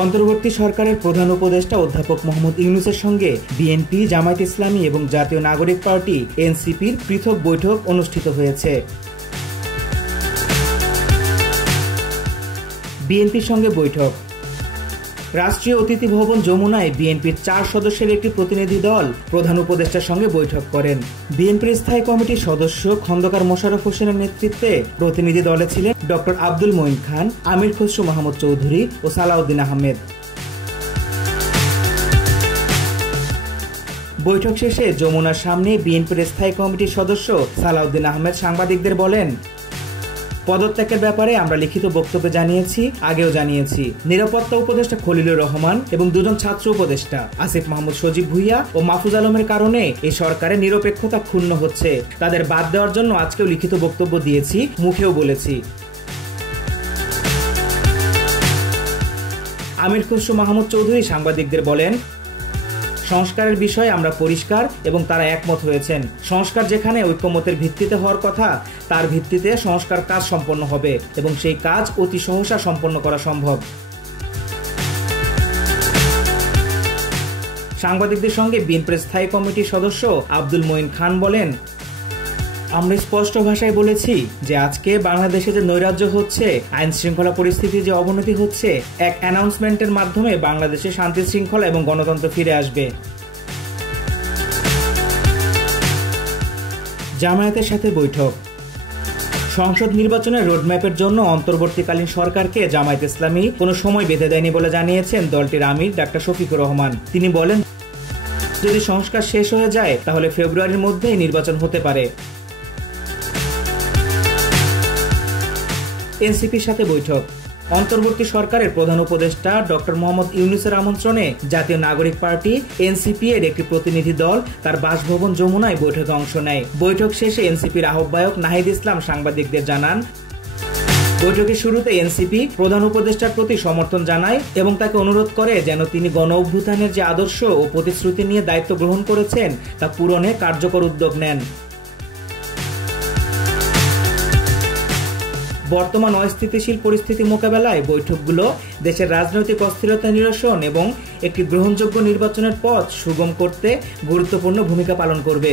অন্তর্বর্তী সরকারের প্রধান উপদেষ্টা অধ্যাপক মোহাম্মদ ইউনূসের সঙ্গে বিএনপি, জামায়াত ইসলামী এবং জাতীয় নাগরিক পার্টি এনসিপির পৃথক বৈঠক অনুষ্ঠিত হয়েছে। বিএনপির সঙ্গে বৈঠক। রাষ্ট্রীয় অতিথি ভবন যমুনায় বিএনপির 4 সদস্যের একটি প্রতিনিধি দল প্রধান উপদেষ্টার সঙ্গে বৈঠক করেন। বিএনপির স্থায়ী কমিটির সদস্য খন্দকার মোশাররফ হোসেনের নেতৃত্বে প্রতিনিধি দলে ছিলেন ডক্টর আব্দুল মঈন খান, আমির খসরু মাহমুদ চৌধুরী ও সালাউদ্দিন আহমেদ। বৈঠক শেষে যমুনার সামনে বিএনপির স্থায়ী কমিটির সদস্য সালাউদ্দিন আহমেদ সাংবাদিকদের বলেন, পদত্যাগের ব্যাপারে আমরা লিখিত বক্তব্য জানিয়েছি, আগেও জানিয়েছি। নিরাপত্তা উপদেষ্টা খলিলুর রহমান এবং 2 জন ছাত্র উপদেষ্টা আসিফ মাহমুদ সজীব ভুইয়া ও মাহফুজ আলমের কারণে এই সরকারের নিরপেক্ষতা ক্ষুণ্ণ হচ্ছে। তাদের বাদ দেওয়ার জন্য আজকেও লিখিত বক্তব্য দিয়েছি, মুখেও বলেছি। আমির খসরু মাহমুদ চৌধুরী সাংবাদিকদের বলেন, সংস্কারের বিষয়ে আমরা পরিষ্কার এবং তারা একমত হয়েছেন। সংস্কার যেখানে ঐক্যমতের ভিত্তিতে হওয়ার কথা, তার ভিত্তিতে সংস্কার কাজ সম্পন্ন হবে এবং সেই কাজ অতি সহসা সম্পন্ন করা সম্ভব। সাংবাদিকদের সঙ্গে বিএনপির স্থায়ী কমিটির সদস্য আব্দুল মঈন খান বলেন, আমরা স্পষ্ট ভাষায় বলেছি যে আজকে বাংলাদেশে যে নৈরাজ্য হচ্ছে, আইন শৃঙ্খলা পরিস্থিতির যে অবনতি হচ্ছে, এক অ্যানাউন্সমেন্টের মাধ্যমে বাংলাদেশে শান্তি শৃঙ্খলা এবং গণতন্ত্র ফিরে আসবে। জামায়াতের সাথে বৈঠক। সংসদ নির্বাচনের রোডম্যাপের জন্য অন্তর্বর্তীকালীন সরকারকে জামায়াত ইসলামী কোনো সময় বেঁধে দেয়নি বলে জানিয়েছেন দলটির আমির ডাক্তার শফিকুর রহমান। তিনি বলেন, যদি সংস্কার শেষ হয়ে যায় তাহলে ফেব্রুয়ারির মধ্যেই নির্বাচন হতে পারে। এনসিপির সাথে বৈঠক। অন্তর্বর্তী সরকারের প্রধান উপদেষ্টা ডক্টর মোহাম্মদ ইউনূসের আমন্ত্রণে জাতীয় নাগরিক পার্টি এনসিপি এর একটি প্রতিনিধি দল তার বাসভবন যমুনায় বৈঠকে অংশ নেয়। বৈঠক শেষে এনসিপির আহ্বায়ক নাহিদ ইসলাম সাংবাদিকদের জানান, বৈঠকের শুরুতে এনসিপি প্রধান উপদেষ্টার প্রতি সমর্থন জানায় এবং তাকে অনুরোধ করে যেন তিনি গণ অভ্যুত্থানের যে আদর্শ ও প্রতিশ্রুতি নিয়ে দায়িত্ব গ্রহণ করেছেন তা পূরণে কার্যকর উদ্যোগ নেন। বর্তমান অস্থিতিশীল পরিস্থিতি মোকাবেলায় বৈঠকগুলো দেশের রাজনৈতিক অস্থিরতা নিরসন এবং একটি গ্রহণযোগ্য নির্বাচনের পথ সুগম করতে গুরুত্বপূর্ণ ভূমিকা পালন করবে।